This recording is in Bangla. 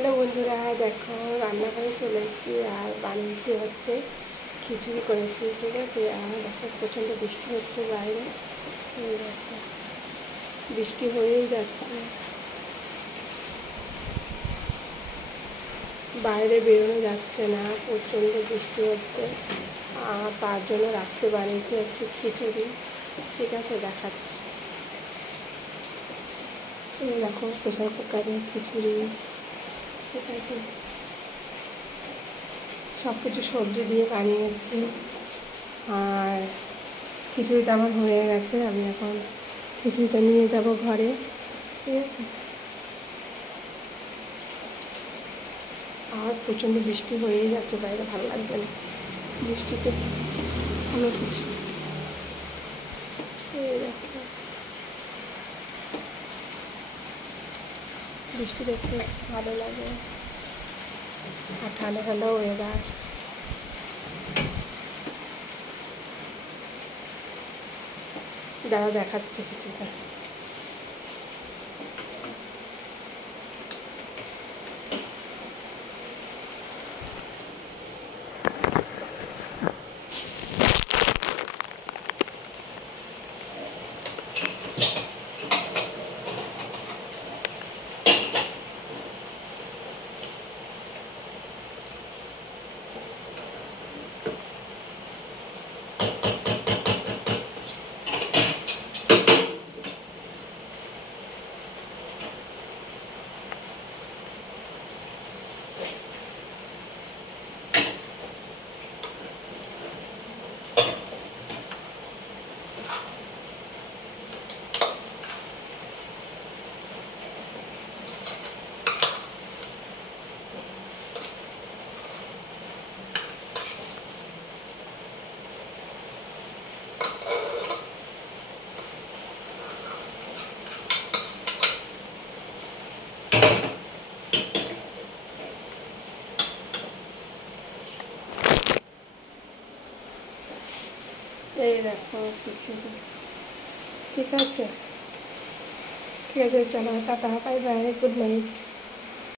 হ্যালো বন্ধুরা, দেখো রান্নাঘরে চলে এসেছি আর বানিয়েছি হচ্ছে খিচুড়ি করেছি, ঠিক আছে। আর দেখো প্রচণ্ড বৃষ্টি হচ্ছে বাইরে, এই দেখো বৃষ্টি হয়েই যাচ্ছে, বাইরে বেরোনো যাচ্ছে না, প্রচণ্ড বৃষ্টি হচ্ছে। আর তার জন্য রাত্রে বানিয়েছি হচ্ছে খিচুড়ি, ঠিক আছে, দেখাচ্ছি। এই দেখো প্রেশার কুকারে খিচুড়ি, ঠিক আছে, সব কিছু সবজি দিয়ে বানিয়েছি। আর খিচুড়িটা আমার হয়ে গেছে, আমি এখন খিচুড়িটা নিয়ে যাব ঘরে, ঠিক আছে। আর প্রচণ্ড বৃষ্টি হয়েই যাচ্ছে বাইরে, ভালো লাগবে না বৃষ্টিতে কোনো কিছু। এই দেখো বৃষ্টি দেখতে ভালো লাগে, আর ঠান্ডা ঠান্ডা ওয়েদার। দাদা দেখাচ্ছে কিছুটা। এই দেখো খিচুড়ি, ঠিক আছে, ঠিক আছে, চলো tata, bye bye, good night.